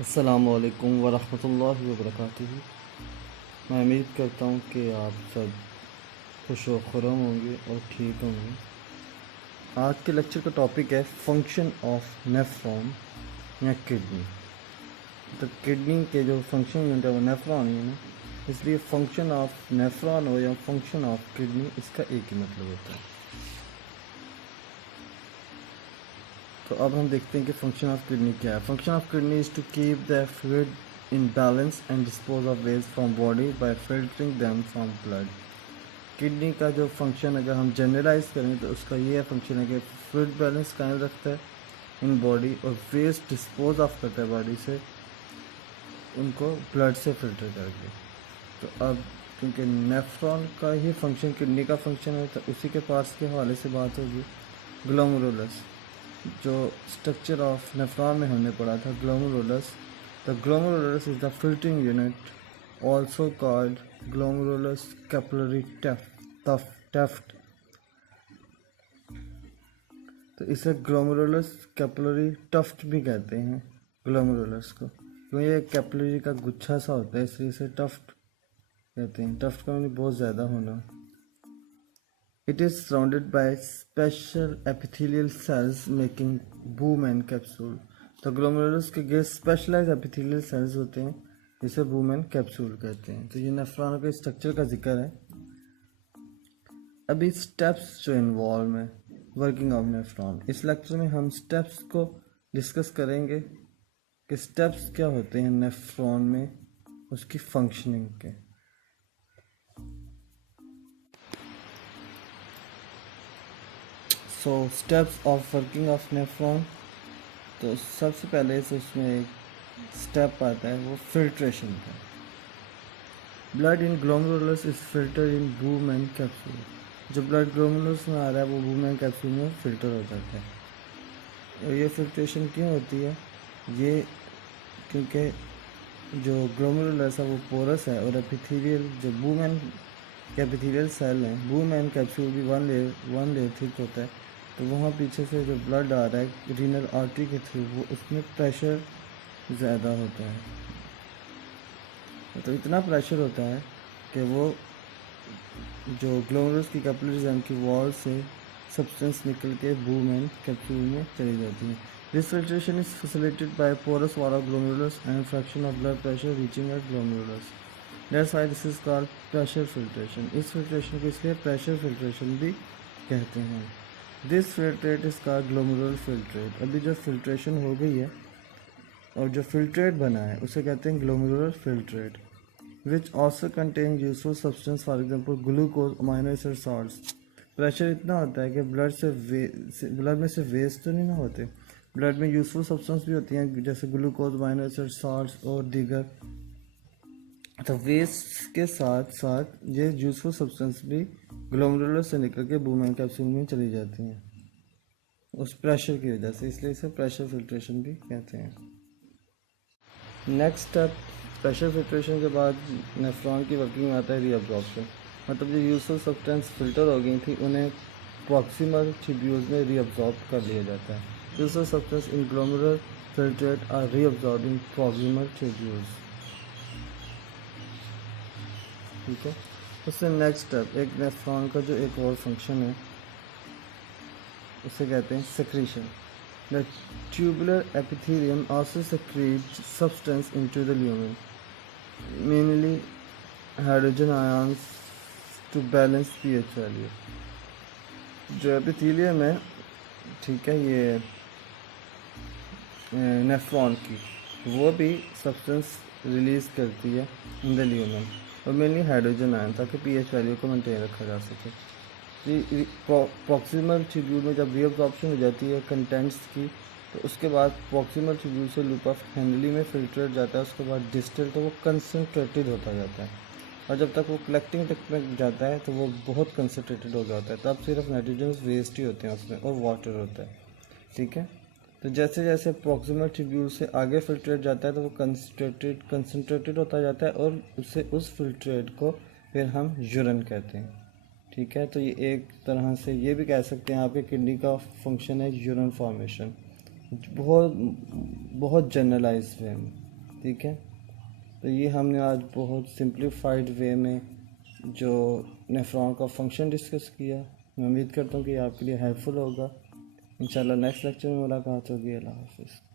अस्सलामुअलैकुम वरहमतुल्लाहि वबरकातुहू। मैं उम्मीद करता हूँ कि आप सब खुश व खुर्रम होंगे और ठीक होंगे। आज के लेक्चर का टॉपिक है फंक्शन ऑफ नेफ्रॉन या किडनी। तो किडनी के जो फंक्शन यूनिट है वो नेफ्रॉन ही है ना, इसलिए फंक्शन ऑफ नेफ्रॉन हो या फंक्शन ऑफ किडनी, इसका एक ही मतलब होता है। तो अब हम देखते हैं कि फंक्शन ऑफ किडनी क्या है। Function of kidney is to keep the fluid in balance and dispose of waste from body by filtering them from blood। Kidney का जो फंक्शन अगर हम जनरलाइज करें तो उसका ये है फंक्शन है कि फ्लूइड बैलेंस कायम रखता है इन बॉडी और वेस्ट डिस्पोज ऑफ करता है बॉडी से, उनको ब्लड से फिल्टर करके। तो अब क्योंकि नेफ्रॉन का ही फंक्शन किडनी का फंक्शन है तो उसी के पास के हवाले से बात होगी। ग्लोमेरुलस, जो स्ट्रक्चर ऑफ नेफ्रॉन में हमने पढ़ा था, glomerulus. The glomerulus is the filtering unit, also called glomerulus capillary tuft। तो इसे ग्लोमेरुलस कैपिलरी टफ्ट भी कहते हैं ग्लोमेरुलस को, क्योंकि ये कैपिलरी का गुच्छा सा होता है, इसलिए इसे टफ्ट कहते हैं। टफ्ट का मतलब बहुत ज़्यादा होना। It is surrounded by special epithelial cells making Bowman capsule। तो ग्लोमेरुलस के गिर स्पेशलाइज एपिथेलियल सेल्स होते हैं जिसे बूमेन कैप्सूल कहते हैं। तो ये नेफ्रॉन के स्ट्रक्चर का जिक्र है। अभी स्टेप्स जो इन्वॉल्व है वर्किंग ऑफ नेफ्रॉन, इस लेक्चर में हम स्टेप्स को डिस्कस करेंगे कि स्टेप्स क्या होते हैं नेफ्रॉन में, उसकी फंक्शनिंग के। So steps of working of nephron, तो सबसे पहले से उसमें एक स्टेप आता है वो फिल्ट्रेशन का। Blood in glomerulus is filter in Bowman capsule. जो ब्लड ग्लोमेरुलस में आ रहा है वो बूमेन कैप्सूल में फिल्टर हो जाता है। और ये फिल्ट्रेशन क्यों होती है? ये क्योंकि जो ग्लोमेरुलस है वो पोरस है और एपिथेलियल जो बूमेन के एपिथेलियल सेल हैं, बूमेन कैप्सूल भी वन लेयर थिक होता है। तो वहाँ पीछे से जो ब्लड आ रहा है रीनल आर्टरी के थ्रू, वो उसमें प्रेशर ज़्यादा होता है। तो इतना प्रेशर होता है कि वो जो ग्लोमेरुलस की कैपिलरीज की वॉल से सब्सटेंस निकल के बूमेन कैप्सूल में चली जाती है। This filtration is facilitated by porous wall of glomerulus and fraction of blood pressure reaching at glomerulus. That's why this is called pressure filtration. इस फिल्ट्रेशन को इसलिए प्रेशर फिल्ट्रेशन भी कहते हैं। This filtrate is called glomerular filtrate. अभी जो filtration हो गई है और जो फिल्ट्रेट बना है उसे कहते हैं glomerular filtrate, which also contain useful substance, for example glucose, amino acid, salts. Pressure इतना होता है कि ब्लड में से वेस्ट तो नहीं ना होते, ब्लड में यूजफुल सब्सटेंस भी होती हैं जैसे ग्लूकोज, अमाइनो एसिड, साल्ट्स और दीगर। तो वेस्ट के साथ साथ ये यूजफुल सब्सटेंस भी ग्लोमेरुलर से निकल के बूमेन कैप्सूल में चली जाती हैं उस प्रेशर की वजह से, इसलिए इसे प्रेशर फिल्ट्रेशन भी कहते हैं। नेक्स्ट स्टेप, प्रेशर फिल्ट्रेशन के बाद नेफ्रॉन की वर्किंग में आता है रीअब्जॉर्प्शन। मतलब जो यूजफुल सब्सटेंस फिल्टर हो गई थी उन्हें प्रॉक्सिमल ट्यूब्यूल्स में रीअब्जॉर्ब कर लिया जाता है। Useful substance in glomerular filtrate are reabsorb in proximal tubules. ठीक है। उससे नेक्स्ट स्टेप, एक नेफ्रॉन का जो एक और फंक्शन है उसे कहते हैं secretion. The tubular epithelium also secretes substance into the lumen, mainly hydrogen ions, to balance pH value। जो एपिथेलियम है, ठीक है, ये नेफ्रॉन की, वो भी सब्सटेंस रिलीज करती है इन द ल्यूमेन और मेनली हाइड्रोजन आयन, ताकि पीएच वैल्यू को मेंटेन रखा जा सके। प्रॉक्सिमल ट्यूब्यूल में जब रीअब्जॉर्प्शन हो जाती है कंटेंट्स की, तो उसके बाद प्रॉक्सिमल ट्यूब्यूल से लूप ऑफ हैंडली में फिल्ट्रेट जाता है, उसके बाद डिस्टिल, तो वो कंसनट्रेटेड होता जाता है। और जब तक वो कलेक्टिंग तक में जाता है तो वो बहुत कंसनट्रेटेड हो जाता है, तब सिर्फ नाइट्रोजन वेस्ट ही होते हैं उसमें और वाटर होता है। ठीक है। तो जैसे जैसे प्रॉक्सिमल ट्यूब्यूल से आगे फिल्ट्रेट जाता है तो वो कंसनट्रेटेड होता जाता है और उससे उस फिल्ट्रेट को फिर हम यूरिन कहते हैं। ठीक है। तो ये एक तरह से ये भी कह सकते हैं आपके किडनी का फंक्शन है यूरिन फॉर्मेशन, बहुत बहुत जनरलाइज वे में। ठीक है। तो ये हमने आज बहुत सिंप्लीफाइड वे में जो नेफ्रॉन का फंक्शन डिस्कस किया। मैं उम्मीद करता हूँ कि आपके लिए हेल्पफुल होगा। इंशाल्लाह नेक्स्ट लेक्चर में मुलाकात होगी। अल्लाह हाफिज़।